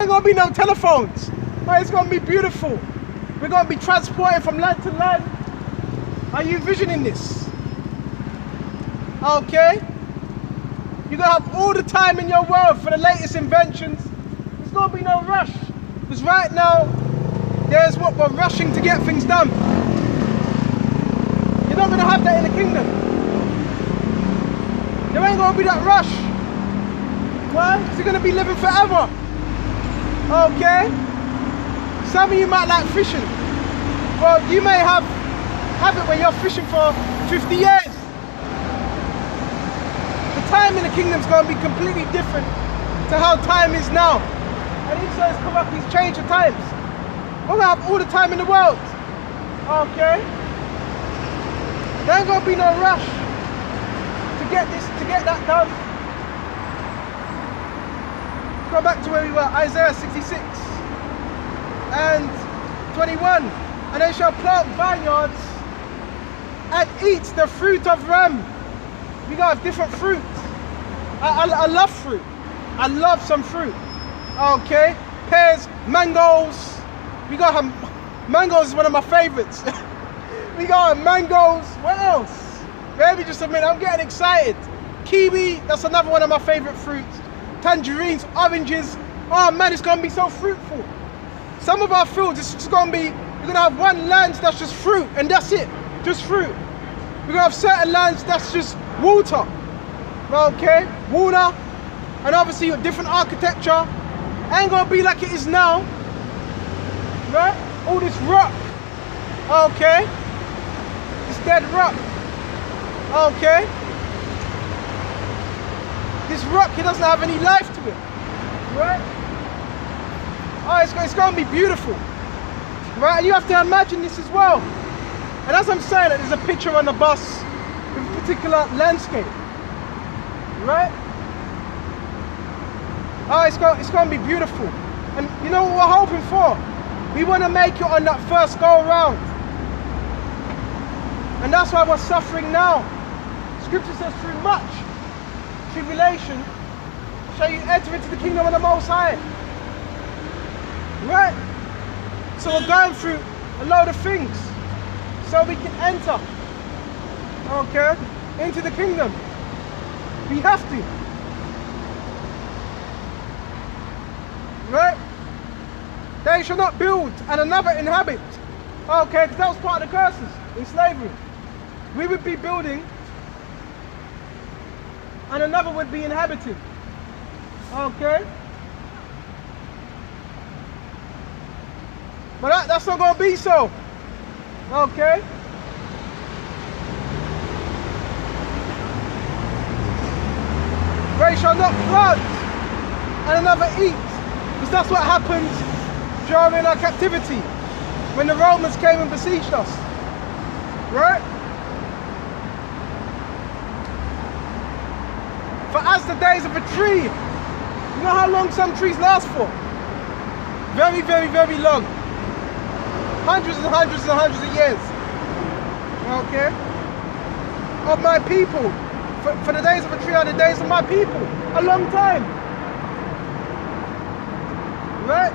Ain't gonna be no telephones. But it's gonna be beautiful. We're gonna be transported from land to land. Are you envisioning this? Okay. You're gonna have all the time in your world for the latest inventions. There's gonna be no rush. Because right now, there's what we're rushing to get things done. You're not gonna have that in the kingdom. There ain't gonna be that rush. Why? Because you're gonna be living forever. Okay? Some of you might like fishing. Well, you may have it when you're fishing for 50 years. The time in the kingdom's going to be completely different to how time is now. And he says, come up, he's changed the times. We're going to have all the time in the world. Okay? There ain't going to be no rush to get that done. Go back to where we were, Isaiah 66 and 21. And they shall plant vineyards and eat the fruit of them. We gotta have different fruit. I love fruit. I love some fruit. Okay, pears, mangoes. We gotta have mangoes is one of my favorites. We got mangoes. What else? Maybe just a minute. I'm getting excited. Kiwi. That's another one of my favorite fruits. Tangerines, oranges. Oh man, it's gonna be so fruitful. Some of our fields, it's just gonna be, you're gonna have one land that's just fruit, and that's it, just fruit. We're gonna have certain lands that's just water. Okay, water, and obviously with different architecture. Ain't gonna be like it is now, right? All this rock, okay? This dead rock, okay? This rock, it doesn't have any life to it, right? Oh, it's going to be beautiful, right? And you have to imagine this as well. And as I'm saying it, there's a picture on the bus with a particular landscape, right? Oh, it's going to be beautiful. And you know what we're hoping for? We want to make it on that first go around. And that's why we're suffering now. Scripture says through much tribulation shall you enter into the kingdom of the Most High. Right? So we're going through a load of things so we can enter, okay, into the kingdom. We have to. Right? They shall not build and another inhabit. Okay, because that was part of the curses in slavery. We would be building and another would be inhabited. Okay? But that's not going to be so. Okay? They shall not plant and another eat. Because that's what happened during our captivity when the Romans came and besieged us. Right? For as the days of a tree, you know how long some trees last for? Very, very, very long. Hundreds and hundreds and hundreds of years. Okay? Of my people. For the days of a tree are the days of my people. A long time. Right?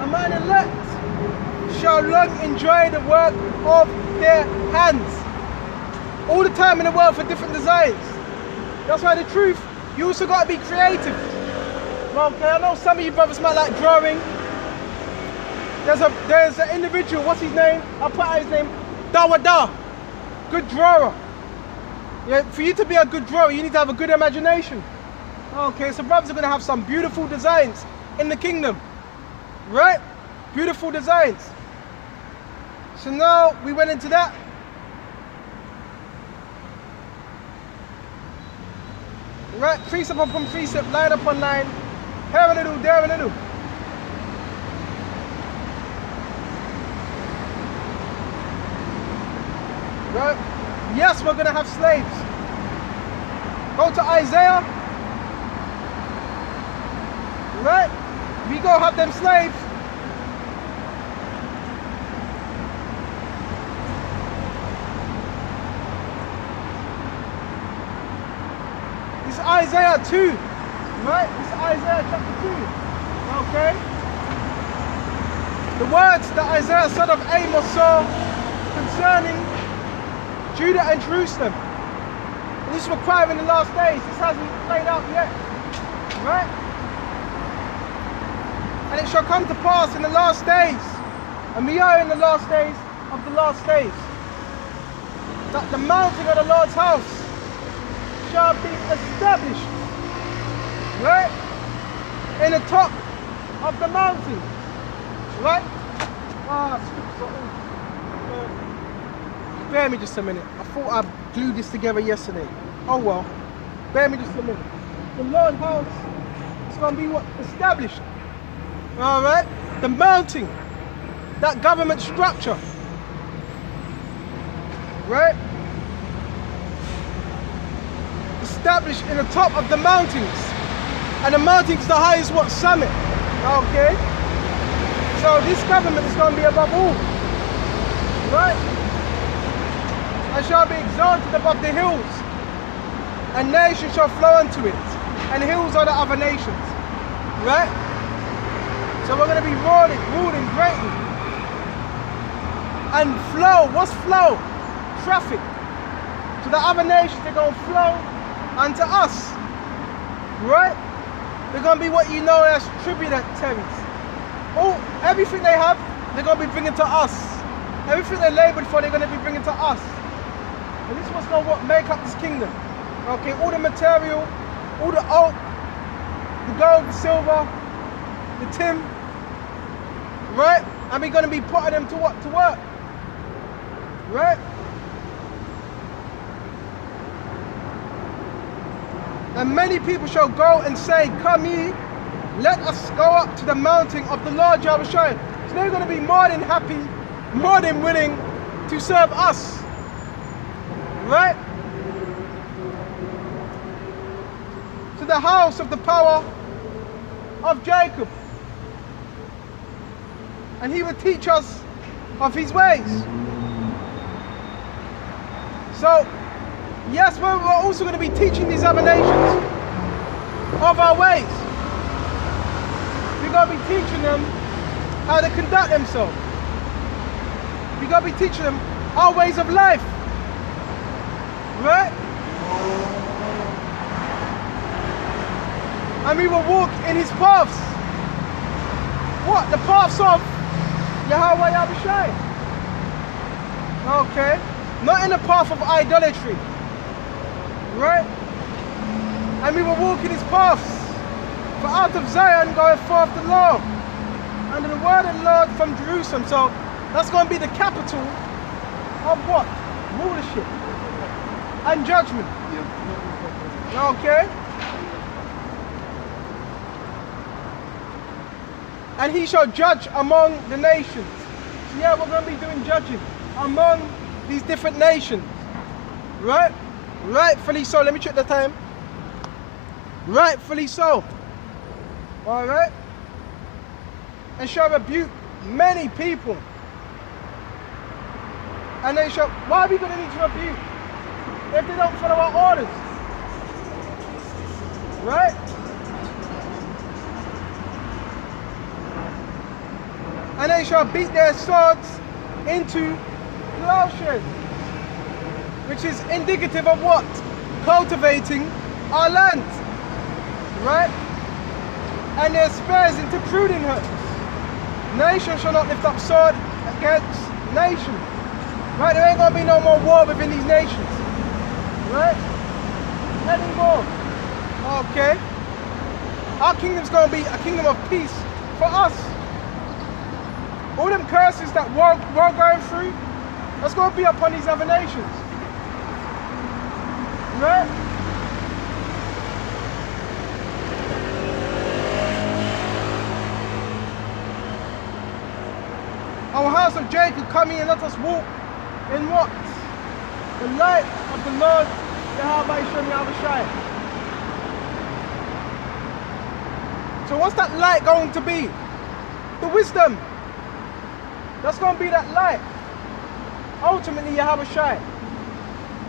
And mine elect shall long enjoy the work of their hands. All the time in the world for different designs. That's why the truth, you also got to be creative. Okay, I know some of you brothers might like drawing. There's an individual, what's his name? I'll put out his name, Dawada. Good drawer. Yeah, for you to be a good drawer, you need to have a good imagination. Okay, so brothers are going to have some beautiful designs in the kingdom. Right? Beautiful designs. So now we went into that. Right, precept upon precept, line upon line, here a little, there a little. Right? Yes, we're going to have slaves. Go to Isaiah. Right? We go have them slaves. It's Isaiah 2. Right? This is Isaiah chapter 2. Okay? The words that Isaiah son of Amos saw concerning Judah and Jerusalem. And this will cry in the last days. This hasn't played out yet. Right? And it shall come to pass in the last days, and we are in the last days of the last days, that the mountain of the Lord's house shall be established, right, in the top of the mountain, right? Bear me just a minute. I thought I glued this together yesterday. Oh well, bear me just a minute. The Lord's house is going to be what? Established. All right? The mountain, that government structure, right? Established in the top of the mountains. And the mountain is the highest what? Summit. Okay? So this government is going to be above all. Right? And shall be exalted above the hills. And nations shall flow unto it. And hills are the other nations. Right? So we're going to be ruling greatly. And flow, what's flow? Traffic. So the other nations, they're going to flow unto us. Right? They're going to be what you know as tributaries. Everything they have, they're going to be bringing to us. Everything they labored for, they're going to be bringing to us. And this is what's going to make up this kingdom. Okay, all the material, all the oak, the gold, the silver, the tin, right? And we're going to be putting them to what? To work. Right? And many people shall go and say, come ye, let us go up to the mountain of the Lord Yahushua. So they're going to be more than happy, more than willing to serve us. Right? To the house of the power of Jacob. And he will teach us of his ways. So, yes, we're also going to be teaching these other nations of our ways. We're going to be teaching them how to conduct themselves. We're going to be teaching them our ways of life. Right? And we will walk in his paths. What? The paths of Yahweh Abishai. Okay? Not in the path of idolatry. Right? And we will walk in his paths. For out of Zion goeth forth the law, and the word of the Lord from Jerusalem. So that's going to be the capital of what? Rulership and judgment. Okay? And he shall judge among the nations. So yeah, we're going to be doing judging among these different nations. Right? Rightfully so. Let me check the time. Rightfully so. Alright? And shall rebuke many people. And they shall... Why are we going to need to rebuke? If they don't follow our orders. Right? And they shall beat their swords into plowshares. Which is indicative of what? Cultivating our land. Right? And their spears into pruning hooks. Nation shall not lift up sword against nation. Right? There ain't going to be no more war within these nations. Right? Anymore. Okay? Our kingdom's going to be a kingdom of peace for us. All them curses that we're going through, that's going to be upon these other nations. Right? Our house of Jacob, come here and let us walk in what? The light of the Lord, Yahweh. So what's that light going to be? The wisdom. That's going to be that light. Ultimately, Yahweh.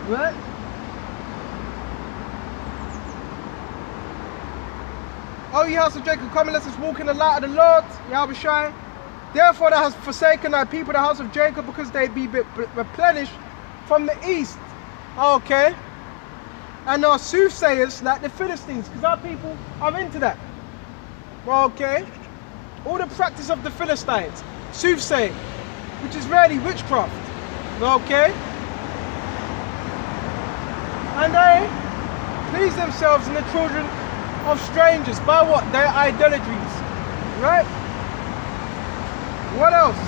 Right? O ye house of Jacob, come and let us walk in the light of the Lord, Yahweh Shai. Therefore thou hast forsaken thy people, the house of Jacob, because they be replenished from the east. Okay. And our soothsayers, like the Philistines, because our people are into that. Okay. All the practice of the Philistines, soothsaying, which is really witchcraft. Okay. And they please themselves in the children of strangers. By what? Their idolatries. Right? What else?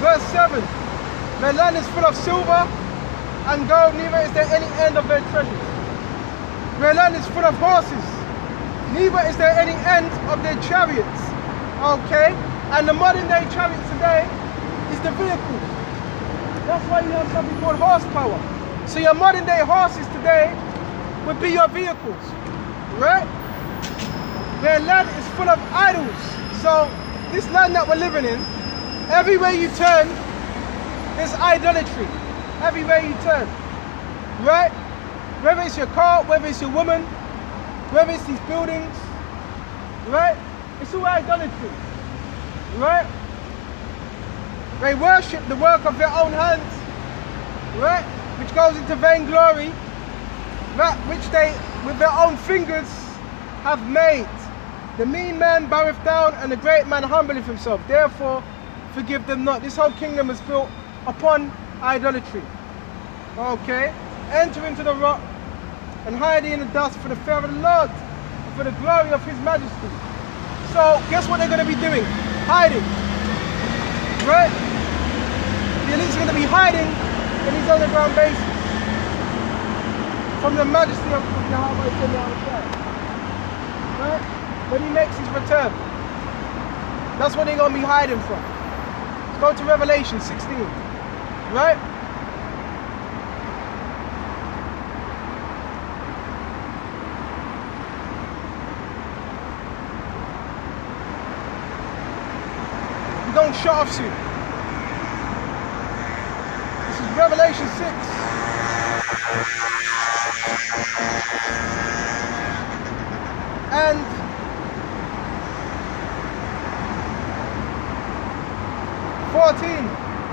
Verse 7. Their land is full of silver and gold, neither is there any end of their treasures. Their land is full of horses, neither is there any end of their chariots. Okay? And the modern day chariot today is the vehicle. That's why you have something called horsepower. So your modern day horses today would be your vehicles, right? Their land is full of idols. So this land that we're living in, everywhere you turn, there's idolatry. Everywhere you turn, right? Whether it's your car, whether it's your woman, whether it's these buildings, right? It's all idolatry, right? They worship the work of their own hands, right? Which goes into vainglory, that which they, with their own fingers, have made. The mean man boweth down, and the great man humbleth himself. Therefore, forgive them not. This whole kingdom is built upon idolatry. Okay? Enter into the rock, and hide in the dust for the fear of the Lord, and for the glory of his majesty. So, guess what they're going to be doing? Hiding. Right? The elites are going to be hiding in these underground bases from the majesty of Yahweh. Right? When he makes his return. That's what they're going to be hiding from. Let's go to Revelation 16. Right? You don't shut off soon. This is Revelation 6. And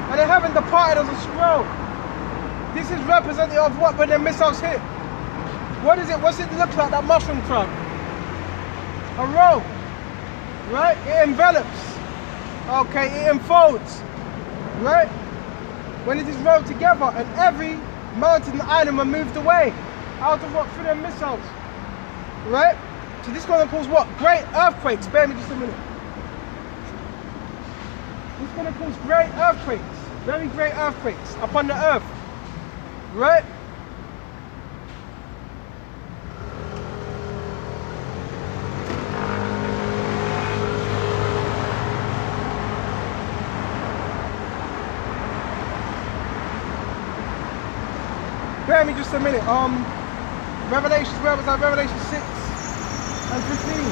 and they haven't departed as a scroll. This is representative of what when the missiles hit. What is it? What's it look like, that mushroom cloud? A robe, right? It envelops, okay, it enfolds, right? When it is rolled together, and every mountain and island were moved away out of what? Through their missiles, right? So this is going to cause what? Great earthquakes. Bear me just a minute. It's going to cause great earthquakes, very great earthquakes upon the earth, right? Bear me just a minute. Revelation, where was that? Revelation 6 and 15.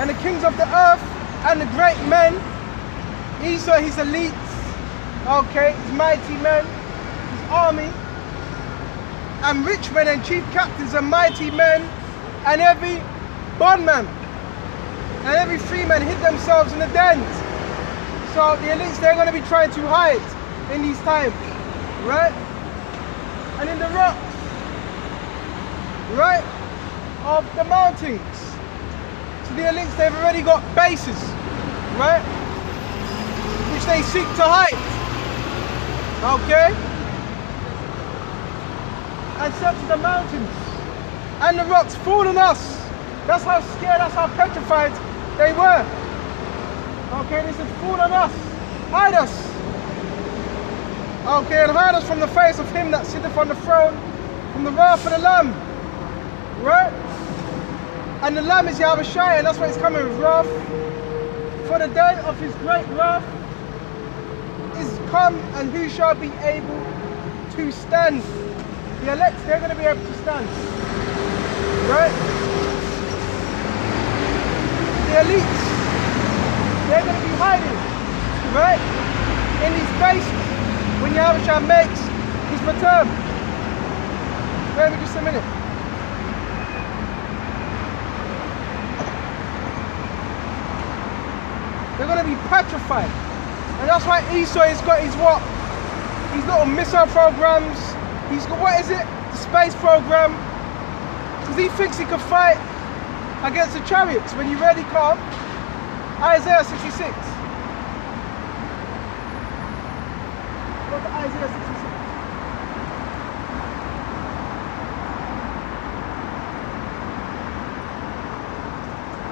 And the kings of the earth and the great men, his elites, okay, his mighty men, his army, and rich men and chief captains and mighty men, and every bondman and every free man hid themselves in the dens. So the elites, they're going to be trying to hide in these times, right? And in the rocks, right, of the mountains. So the elites, they've already got bases, right, which they seek to hide, okay, and set to the mountains and the rocks fall on us. That's how scared, that's how petrified they were. Okay, they said, fall on us, hide us. Okay, and hide us from the face of him that sitteth on the throne, from the wrath of the Lamb, right? And the Lamb is Yahweh Shai, and that's why it's coming with wrath. For the day of his great wrath is come, and who shall be able to stand? The elect, they're going to be able to stand, right? The elites, they're going to be hiding, right, in these bases when Yahweh Shai makes his return. Wait me just a minute. They're going to be petrified. And that's why Esau has got his what? His little missile programs. He's got, what is it? The space program. Because he thinks he can fight against the chariots. When you ready, come. Isaiah 66. Go to Isaiah 66.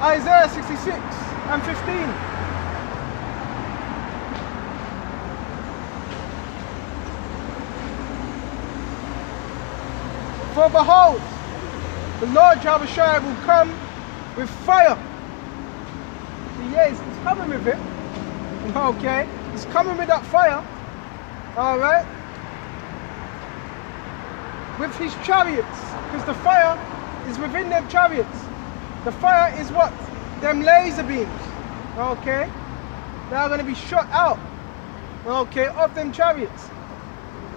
Isaiah 66 and 15. For behold, the Lord Yahushua will come with fire. So yeah, he's coming with it. Okay, he's coming with that fire. All right. With his chariots, because the fire is within them chariots. The fire is what? Them laser beams. Okay. They are going to be shot out. Okay, of them chariots.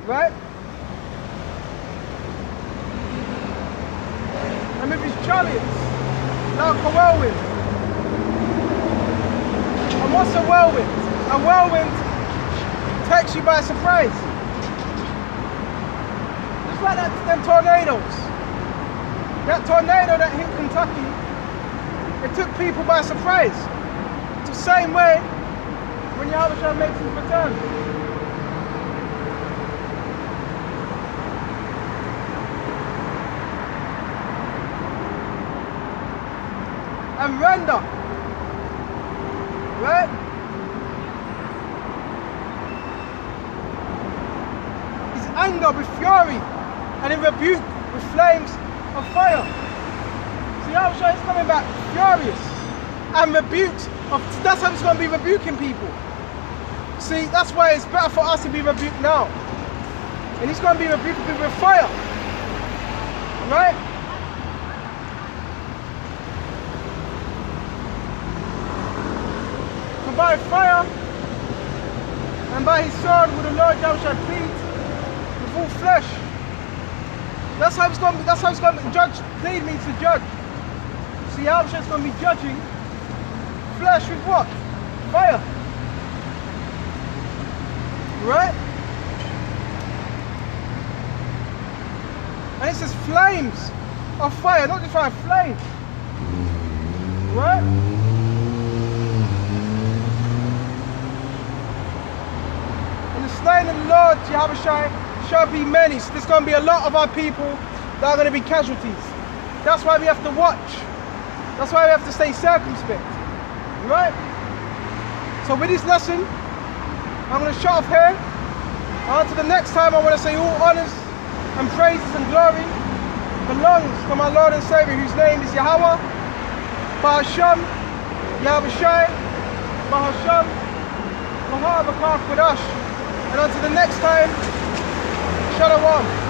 Right? And with his chariots, like a whirlwind. And what's a whirlwind? A whirlwind takes you by surprise. Just like them tornadoes. That tornado that hit Kentucky, it took people by surprise. It's the same way when Yahushua makes his return. And render, right? His anger with fury and in rebuke with flames of fire. See, Yahushua is coming back furious and rebukes of, that's how he's going to be rebuking people. See, that's why it's better for us to be rebuked now. And he's going to be rebuking people with fire. Right? So by fire and by his sword will the Lord Yahushua plead with all flesh. That's how it's going to judge, plead means to judge. See, Yahushua is going to be judging flesh with what? Fire. Right? And it says flames of fire, not just fire, flames. Right? And the slain of the Lord, Yahushua, shall be many. So there's going to be a lot of our people that are going to be casualties. That's why we have to watch. That's why we have to stay circumspect. Right? So with this lesson, I'm going to shut off here. On to the next time, I want to say all honors and praises and glory belongs to my Lord and Savior, whose name is Yahweh, Bahasham, Yahushua, Bahasham, Mahar Bakar Qudash. And until the next time, Shalom.